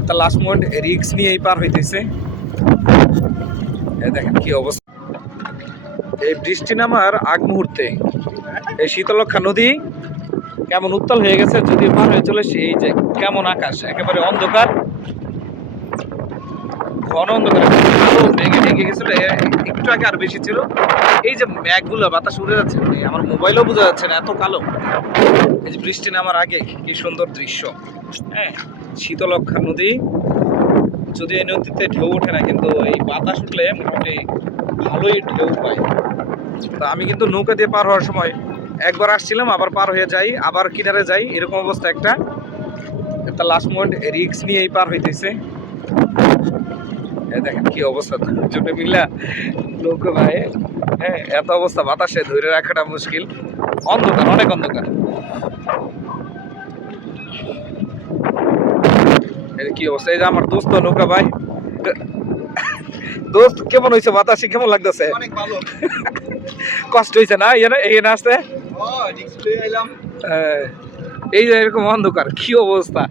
একটা last moment রিক্স নিয়ে পার হইতেছে। দেখেন কি অবস্থা, এই বৃষ্টি নামার আগ মুহূর্তে এই শীতলক্ষা নদী কেমন উত্তাল হয়ে গেছে। যদি পার হয়ে চলে এই যে কেমন আকাশ, একেবারে অন্ধকার, ঘন অন্ধকার, ভেঙে ভেঙে গেছিল। একটু আগে আর বেশি ছিল। এই যে মেঘগুলো বাতাস উড়ে যাচ্ছে, আমার মোবাইলেও বোঝা যাচ্ছে না, এত কালো। এই যে বৃষ্টি নামার আগে কি সুন্দর দৃশ্য। হ্যাঁ, শীতলক্ষা নদী, যদি এই নদীতে ঢেউ ওঠে না, কিন্তু এই বাতাস উঠলে মোটামুটি ভালোই ঢেউ পায়। তো আমি কিন্তু নৌকা দিয়ে পার হওয়ার সময় একবার আসছিলাম, আবার পার হয়ে যাই, আবার কিনারে যাই, এরকম অবস্থা। একটা লাস্ট মোমেন্ট রিক্স নিয়ে পার হইতেছে। দেখেন কি অবস্থা, দুটো মিলা নৌকা ভাই। হ্যাঁ, এত অবস্থা, বাতাসে ধরে রাখাটা মুশকিল, অন্ধকার, অনেক অন্ধকার। কি অবস্থা, এই যে আমার দোস্ত নৌকা ভাই। দোস্ত কেমন হয়েছে, বাতাসে কেমন লাগতেছে? অনেক ভালো। কষ্ট হয়েছে না এখানে আসতে? এই যে এরকম অন্ধকার, কি অবস্থা।